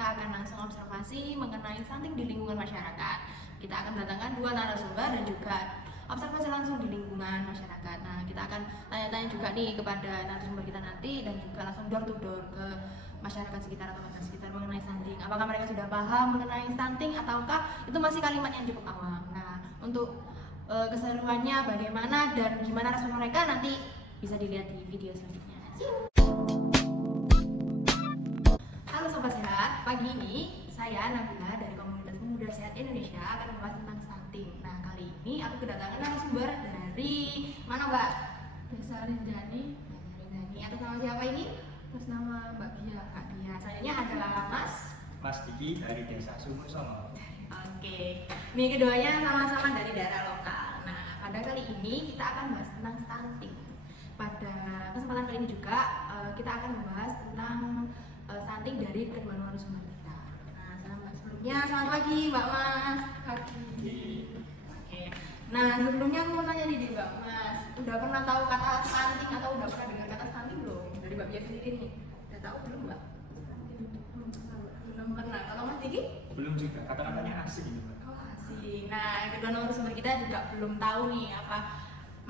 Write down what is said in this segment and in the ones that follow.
kita akan langsung observasi mengenai stunting di lingkungan masyarakat. Kita akan mendatangkan 2 narasumber dan juga observasi langsung di lingkungan masyarakat. Nah, kita akan tanya-tanya juga nih kepada narasumber kita nanti dan juga langsung door to door ke masyarakat sekitar atau warga sekitar mengenai stunting. Apakah mereka sudah paham mengenai stunting ataukah itu masih kalimat yang cukup awam. Nah, untuk keseruannya bagaimana dan gimana respon mereka nanti bisa dilihat di video selanjutnya. Halo Sobat Sehat, pagi ini saya Nabila dari Komunitas Pemuda Sehat Indonesia akan membahas tentang stunting. Nah, kali ini aku kedatangan narasumber dari mana Mbak? Desa Rinjani. Rinjani. Atas nama siapa ini? Atas nama Mbak Bia. Mbak Bia. Sayanya adalah Mas Diki dari Desa Sumur Sono. Oke, ini keduanya sama-sama dari daerah lokal. Nah, pada kali ini kita akan bahas tentang stunting. Pada kesempatan kali ini juga kita akan membahas tentang stunting dari kedua narasumber kita. Nah, sebelumnya selamat pagi Mbak Mas. Pagi. Oke. Nah, sebelumnya aku mau tanya nih Mbak Mas, udah pernah tahu kata stunting atau udah pernah dengar kata stunting belum? Dari Mbak Bia sendiri nih, udah tahu belum Mbak? Belum pernah. Kalau Mas Diki? Belum juga, kata-katanya asik ini Mbak. Oh, asik. Nah, kedua narasumber kita juga belum tahu nih apa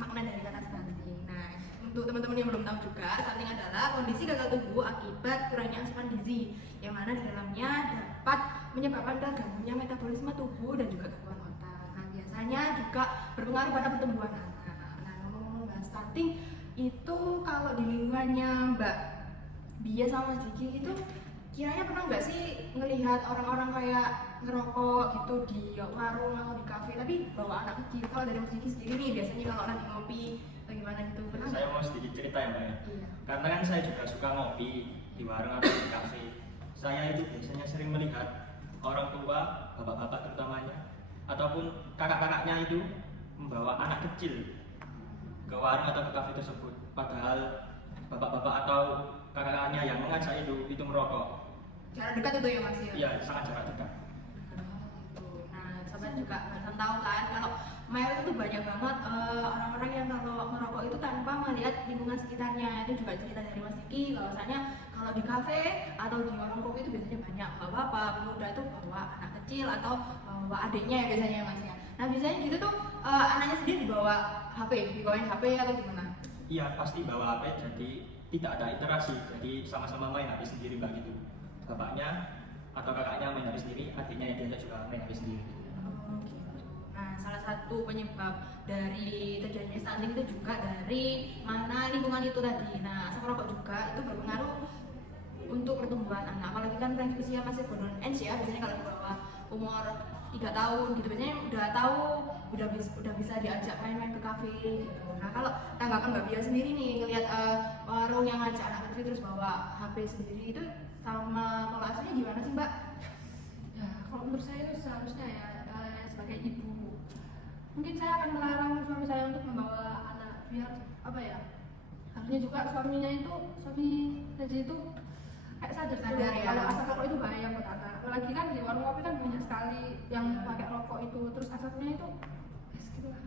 makna dari kata stunting. Nah, untuk teman-teman yang belum tahu juga, stunting adalah kondisi gagal tumbuh akibat kurangnya asupan gizi, yang mana di dalamnya dapat menyebabkan terganggunya metabolisme tubuh dan juga gangguan otak. Nah, biasanya juga berpengaruh pada pertumbuhan anak. Nah, ngomong-ngomong bahas stunting, itu kalau di lingkungannya Mbak Bia sama Mas Diki itu kiranya pernah nggak sih ngelihat orang-orang kayak ngerokok gitu di warung atau di kafe tapi bawa anak kecil? Kalau dari Mas Diki sendiri nih biasanya kalau lagi ngopi atau gimana gitu pernah? Saya mau sedikit cerita ya Mbak ya. Iya. Karena kan saya juga suka ngopi di warung atau di kafe. Saya itu biasanya sering melihat orang tua, bapak-bapak terutamanya, ataupun kakak-kakaknya itu membawa anak kecil ke warung atau ke kafe tersebut. Padahal bapak-bapak atau kakak-kakaknya yang mengajak itu merokok. Jarak dekat itu ya Mas ya? Iya, sangat jarak dekat. Gitu. Nah, sobat juga barusan tahu kan kalau mayoritas itu banyak banget orang-orang yang kalau merokok itu tanpa melihat lingkungan sekitarnya. Itu juga cerita dari Mas Diki bahwasanya kalau di kafe atau di warung kopi itu biasanya banyak bapak-bapak pemuda itu bawa anak kecil atau bawa adiknya ya biasanya Mas ya. Nah, biasanya gitu tuh anaknya sendiri dibawa dibawain HP atau gimana? Iya, pasti bawa HP jadi tidak ada interaksi. Jadi sama-sama main HP sendiri Mbak gitu. Bapaknya atau kakaknya main HP sendiri, adiknya yang diajak juga main HP sendiri. Oh, gitu. Nah, salah satu penyebab dari terjadinya stunting itu juga dari mana lingkungan itu tadi. Nah, asap rokok juga itu berpengaruh untuk pertumbuhan anak. Apalagi kan range usia masih born age ya, biasanya kalau di bawah umur 3 tahun gitu biasanya udah tahu udah bisa diajak main-main ke kafe gitu. Nah, kalau tanggapan Mbak Bia sendiri nih ngelihat warung yang ngajak anak kecil terus bawa HP sendiri itu sama pola asuhnya gimana sih Mbak? Ya, kalau menurut saya itu seharusnya ya sebagai ibu, mungkin saya akan melarang suami saya untuk membawa anak biar apa ya? Harusnya juga suami saja itu kayak sadar Ya. kalau asap rokok itu bahaya buat anak. Apalagi kan di warung kopi kan banyak sekali yang pakai rokok itu, terus asapnya itu gitu lah.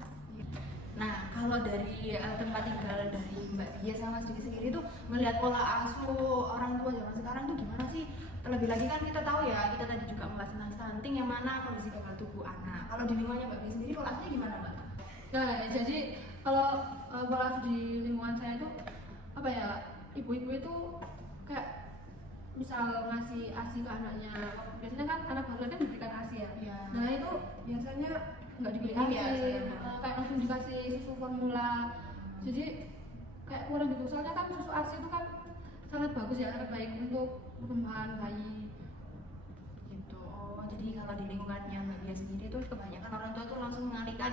Nah, kalau dari tempat tinggal dari Mbak Bia sama Mas Diki sendiri tuh melihat pola asuh orang tua zaman sekarang tuh gimana sih? Terlebih lagi kan kita tahu ya, kita tadi juga membahas tentang stunting yang mana kondisi gagal tubuh anak. Kalau di lingkungannya Mbak Bia sendiri pola asuhnya gimana Mbak? Nah, jadi kalau pola asuh di lingkungan saya itu apa ya? Ibu-ibu itu kayak misal ngasih ASI ke anaknya, biasanya kan anak baru kan diberikan ASI ya. Iya. Nah itu biasanya nggak diberi Iya, ASI, iya. kayak langsung dikasih susu formula. Jadi kayak kurang gitu. Soalnya kan susu ASI itu kan sangat bagus ya, sangat baik untuk perkembangan bayi. Gitu. Oh, jadi kalau di lingkungannya Mbak Bia sendiri tuh kebanyakan orang tua tuh langsung mengalihkan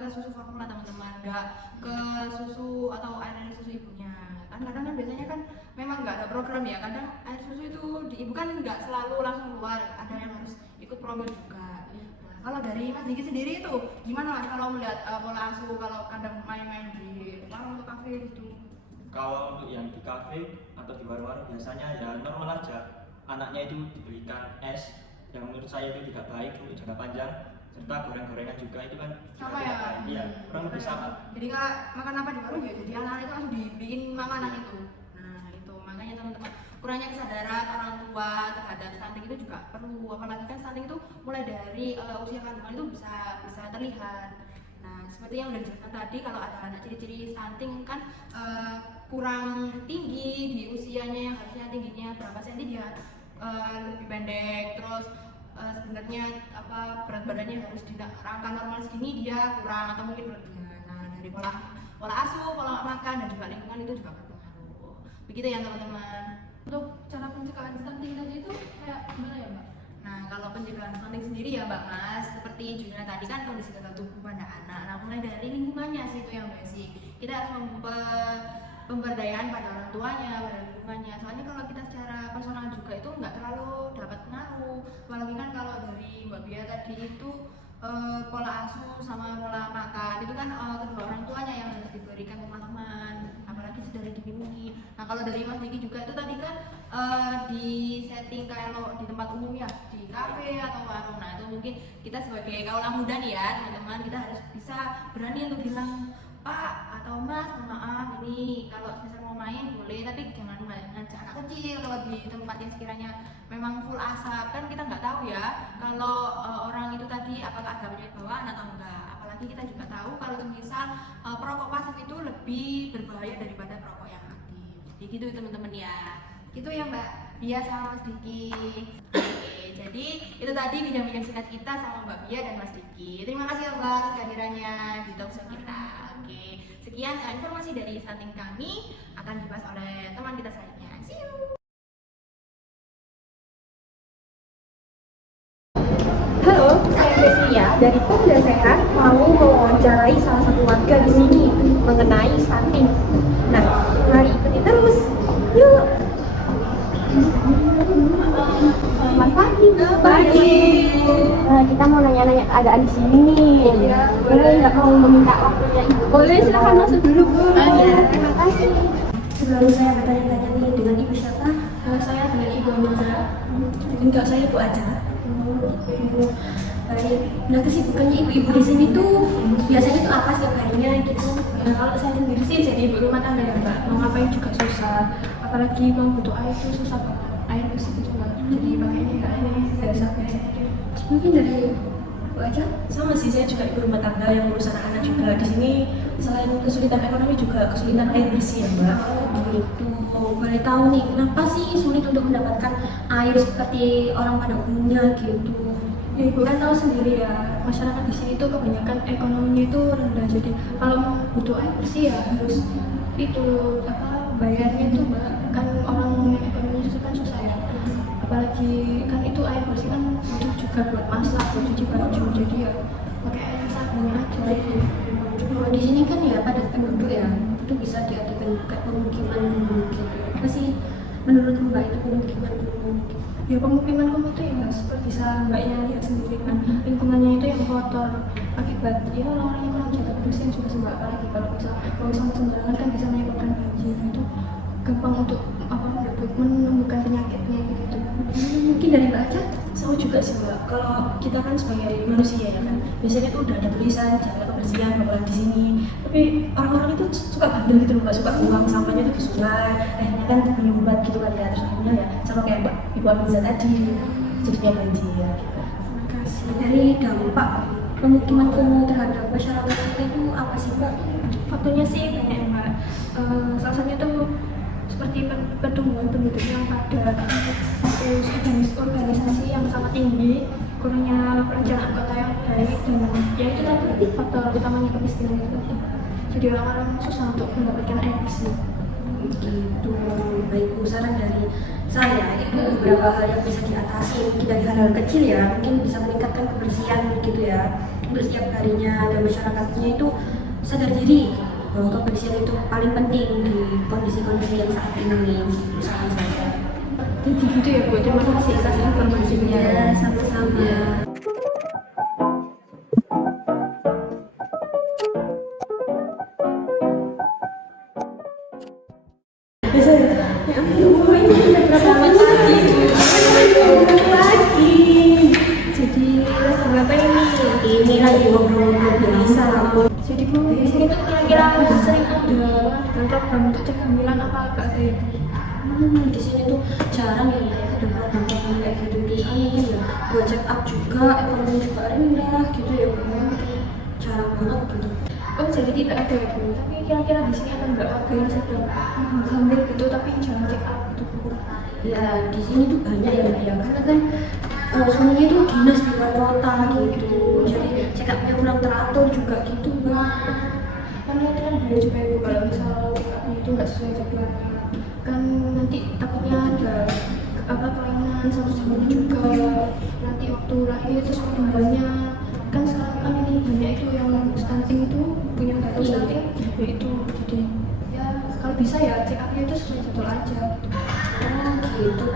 ke susu formula teman-teman, nggak ke susu atau air dari susu ibunya. Kan kadang kan biasanya kan memang nggak ada program ya. Kadang air susu itu di ibu kan nggak selalu langsung keluar, ada yang harus ikut program juga. Nah, kalau dari Mas Diki sendiri itu gimana Mas kalau melihat pola asuh kalau kadang main-main di warung atau kafe gitu? Kalau untuk yang di kafe atau di warung-warung biasanya ya normal aja. Anaknya itu diberikan es yang menurut saya itu tidak baik untuk jangka panjang, serta goreng-gorengan juga itu kan juga Sama tidak ya? baik. Iya, kurang lebih sama. Jadi kalau makan apa di warung ya, jadi anak-anak itu langsung dibeliin makanan itu. Nah itu makanya teman-teman kurangnya kesadaran orang tua terhadap stunting itu juga perlu, apalagi kan stunting itu mulai dari usia kandungan itu bisa terlihat. Nah, seperti yang udah dijelaskan tadi, kalau ada anak ciri-ciri stunting kan kurang tinggi di usianya, yang harusnya tingginya berapa senti dia lebih pendek, terus sebenarnya berat badannya harus di rangka normal segini, dia kurang atau mungkin berlebihan. Nah, dari pola asuh, pola makan dan juga lingkungan itu juga berpengaruh. Begitu ya teman-teman. Untuk cara pencegahan stunting tadi itu kayak gimana ya Mbak? Nah, kalau pencegahan stunting sendiri ya Mbak Mas, seperti Junina tadi kan kondisi gagal tubuh pada anak. Nah, mulai dari lingkungannya sih itu yang basic. Kita harus pemberdayaan pada orang tuanya, pada lingkungannya. Soalnya kalau kita secara personal juga itu nggak terlalu dapat pengaruh. Apalagi kan kalau dari Mbak Bia tadi itu pola asuh sama pola makan itu kan kedua orang tuanya yang harus diberikan teman-teman, apalagi dari dini. Nah, kalau dari Mas Diki juga itu tadi kan di setting kalau di tempat umum ya, di kafe atau warung. Nah, itu mungkin kita sebagai kaula muda nih ya teman-teman, kita harus bisa berani untuk bilang Pak atau Mas, maaf ini kalau misalnya mau main boleh, tapi jangan ngajak anak kecil. Kalau di tempat yang sekiranya memang full asap kan kita nggak tahu ya kalau orang itu tadi apakah ada penyakit bawaan atau enggak. Apalagi kita juga tahu kalau misal perokok pasif itu lebih berbahaya daripada perokok yang aktif. Jadi gitu teman-teman ya. Gitu ya Mbak Bia sama Mas Diki. Oke, jadi itu tadi bincang-bincang singkat kita sama Mbak Bia dan Mas Diki. Terima kasih ya Mbak atas kehadirannya di talkshow kita. Oke, sekian informasi dari stunting kami akan dibahas oleh teman kita selanjutnya. See you. Halo, saya Desia dari Pemda Sehat mau mewawancarai salah satu warga di sini mengenai stunting. Nah, mari ikuti terus. Yuk. Selamat pagi, Mbak. Pagi. Kita mau nanya-nanya keadaan di sini nih. Boleh nggak mau meminta waktunya Ibu? Boleh, silakan masuk dulu, Bu. Terima kasih. Sebelum saya bertanya-tanya nih dengan Ibu siapa? Saya dengan Ibu Aminta. Enggak, saya Ibu Aja. Baik. Nah, kesibukannya ibu-ibu di sini tuh biasanya tuh apa setiap harinya gitu? Nah, kalau saya sendiri sih jadi ibu rumah tangga ya Mbak, mau ngapain juga susah, apalagi mau butuh air tuh susah banget, air bersih itu Mbak, jadi pakainya kayak ini biasa-biasa. Mungkin dari Ibu Aja? Sama sih, saya juga ibu rumah tangga yang ngurus anak-anak juga. Di sini selain kesulitan ekonomi juga kesulitan air bersih ya Mbak. Gitu. Boleh tahu nih, kenapa sih sulit untuk mendapatkan air seperti orang pada umumnya gitu? Ya Ibu kan tahu sendiri ya, masyarakat di sini tuh kebanyakan ekonominya itu rendah, jadi kalau mau butuh air bersih ya harus itu bayarnya tuh Mbak, kan orang ekonominya susah kan susah ya, apalagi kan itu air bersih kan butuh juga buat masak, buat cuci baju, jadi ya pakai air sabunnya aja gitu. Di sini kan ya padat penduduk ya, itu bisa diadakan kayak pemukiman gitu. Apa sih menurut Mbak itu pemukiman kumuh? Ya pemukiman kumuh tuh ya seperti bisa Mbaknya lihat sendiri kan, lingkungannya itu yang kotor akibat ya orang-orangnya kurang jaga kebersihan juga sih Mbak, apalagi kalau bisa buang sampah sembarangan kan bisa menyebabkan banjir, itu gampang untuk menemukan penyakitnya gitu. Mungkin dari Mbak Aca sama juga sih Mbak. Kalau kita kan sebagai manusia ya kan, biasanya tuh udah ada tulisan jaga kebersihan bapak di sini. Tapi orang-orang itu suka bandel gitu Mbak, suka buang sampahnya tuh ke sungai. Akhirnya kan menyumbat gitu kan ya, terus akhirnya ya sama kayak Mbak Ibu Aminza tadi jadinya banjir. Terima kasih. Dari dampak pemukiman kumuh terhadap masyarakat kita itu apa sih Mbak? Faktornya sih banyak ya Mbak. Salah satunya tuh seperti pertumbuhan penduduk yang padat, terus organisasi yang sangat tinggi, kurangnya perencanaan kota yang baik, dan ya itu tadi faktor utamanya kemiskinan itu. Jadi orang-orang susah untuk mendapatkan air bersih. Gitu. Baik Bu, saran dari saya itu beberapa hal yang bisa diatasi mungkin dari hal-hal kecil ya, mungkin bisa meningkatkan kebersihan gitu ya untuk setiap harinya, dan masyarakatnya itu sadar diri bahwa kebersihan itu paling penting di kondisi-kondisi yang saat ini. Gitu saran saya. Jadi gitu ya Bu, terima kasih atas informasinya. Ya, sama-sama. Jadi ngapain nih? Ini lagi ngobrol-ngobrol biasa. Jadi Bu, di sini tuh kira-kira sering ada program untuk cek kehamilan apa enggak ada ya? Di sini tuh jarang ya ada program kayak gitu di lain ya, buat check up juga, ekonomi juga rendah gitu ya Bu. Jarang banget gitu. Oh jadi tidak ada ya Bu, tapi kira-kira di sini ada nggak warga yang sedang hamil gitu tapi jangan check up gitu Bu? Ya di sini tuh banyak ya Mbak ya, karena kan suaminya itu dinas di luar kota gitu, jadi check upnya kurang teratur juga gitu Mbak. Karena itu kan bahaya juga ya Bu, kalau misal check upnya itu nggak sesuai jadwalnya, kan nanti takutnya ada kelainan sama suaminya juga, nanti waktu lahir terus pertumbuhannya kan sekarang kan ini banyak itu yang stunting itu punya gagal stunting ya itu, jadi ya kalau bisa ya check upnya itu sesuai jadwal aja gitu. Oh gitu.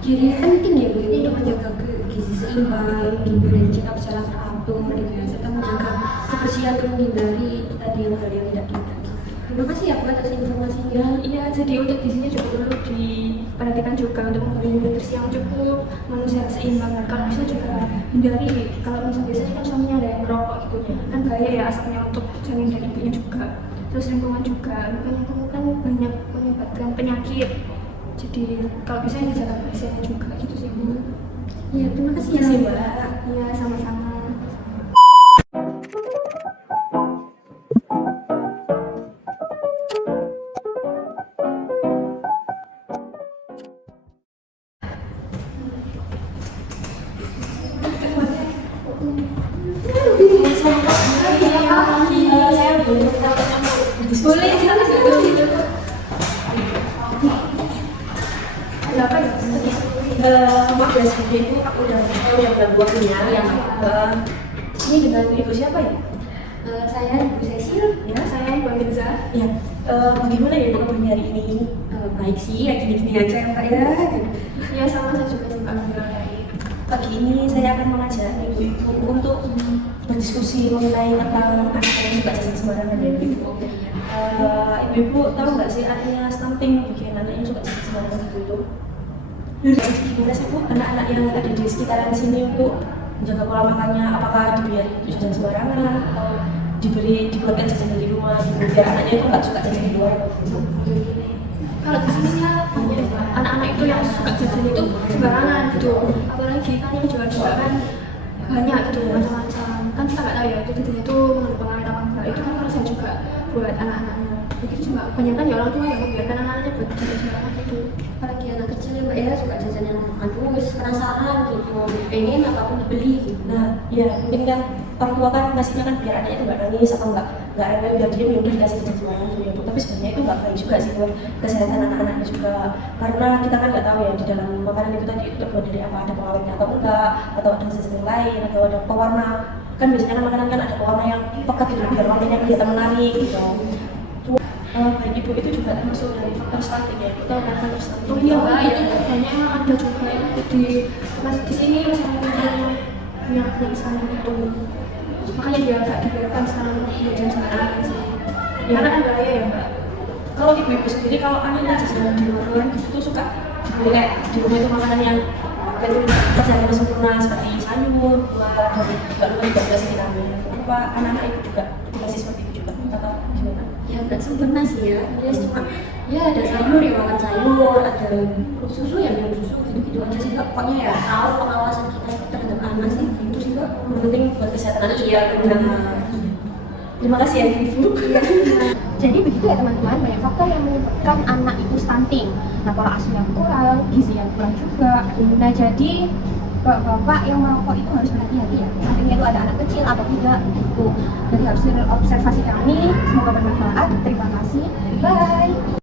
Jadi penting ya Bu ini untuk menjaga gizi seimbang gitu, dan check up secara teratur gitu ya, serta menjaga kebersihan untuk menghindari tadi yang hal yang tidak kita. Terima kasih ya Bu atas informasinya. Iya, jadi untuk gizinya juga perlu diperhatikan juga untuk memberi nutrisi yang cukup, menu sehat seimbang, dan kalau bisa juga hindari, kalau misalnya biasanya kan suaminya ada yang merokok gitu kan bahaya ya asapnya untuk janin dan ibunya juga, terus lingkungan juga, lingkungan kan banyak menyebabkan penyakit, jadi kalau bisa dijaga kebersihannya juga gitu sih Bu. Iya, terima kasih ya Mbak. Iya, sama-sama. Boleh silakan. Ada apa ya? Maaf ya seperti itu, aku udah bulan buahnya yang ini dengan ibu siapa ya? Saya Ibu Cecil ya. Saya Mbak Mirza. Ya, bagaimana ya Bu kabarnya hari ini? Baik sih, ya gini-gini aja ya Mbak ya. Iya, sama saya juga suka baik. Pagi ini saya akan mengajak ibu-ibu untuk berdiskusi mengenai tentang anak yang suka jajan sembarangan ya ibu. Ibu-ibu tahu nggak sih artinya stunting bagi anak yang suka jajan sembarangan gitu? Gimana sih Bu anak-anak yang ada di sekitaran sini untuk menjaga pola makannya, apakah dibiarin jajan sembarangan atau dibuatkan jajan di rumah gitu, biar anaknya itu nggak suka jajan di luar gitu. Kalau di sini ya banyak Mbak, anak-anak itu yang suka jajan itu sembarangan gitu, apalagi kan yang jual-jual kan banyak gitu macam-macam, kan kita nggak tahu ya itu itu mengandung pengawet apa enggak, itu kan harusnya juga buat anak-anaknya begitu cuma kebanyakan ya orang tua yang membiarkan anak-anaknya buat jajan sembarangan gitu. Apalagi anak kecil ya Mbak ya suka jajan yang aduh penasaran gitu, pengen apapun dibeli gitu. Nah ya mungkin kan orang tua kan ngasihnya kan biar anaknya itu nggak nangis atau nggak rewel, biar dia udah dikasih jajan sembarangan gitu ya Bu. Tapi sebenarnya itu nggak baik juga sih buat kesehatan anak-anaknya juga, karena kita kan nggak tahu ya di dalam makanan itu tadi itu terbuat dari apa, ada pengawetnya atau enggak, atau ada zat yang lain, atau ada pewarna. Kan biasanya kan makanan kan ada pewarna yang pekat gitu biar warnanya kelihatan menarik gitu. Baik ibu itu juga termasuk dari faktor stunting ya, kita akan faktor stunting. Oh iya Mbak, itu banyak yang ada juga ya di sini masyarakat yang stunting itu, makanya dia agak dibiarkan sekarang jajan sembarangan sih. Ya karena kan bahaya ya Mbak. Kalau ibu-ibu sendiri kalau anaknya jajan di luar gitu tuh suka dibeli kayak di rumah itu makanan yang terjaga sempurna seperti sayur, buah, dan juga lupa juga belas vitamin. Apa anak-anak itu juga dikasih seperti itu juga atau gimana? Ya nggak sempurna sih ya, ya cuma ya ada sayur ya makan sayur, ada susu ya minum susu gitu-gitu aja sih Kak. Pokoknya ya tahu pengawasan kita terhadap anak sih itu sih Kak. Yang penting buat kesehatan anak juga. Terima kasih ya Ibu. Jadi begitu ya teman-teman, banyak faktor yang menyebabkan anak itu stunting. Nah, pola asuh yang kurang, gizi yang kurang juga. Nah, jadi bapak yang merokok itu harus berhati-hati ya. Sampingnya itu ada anak kecil atau tidak gitu. Jadi harus observasi kami. Semoga bermanfaat. Terima kasih. Bye.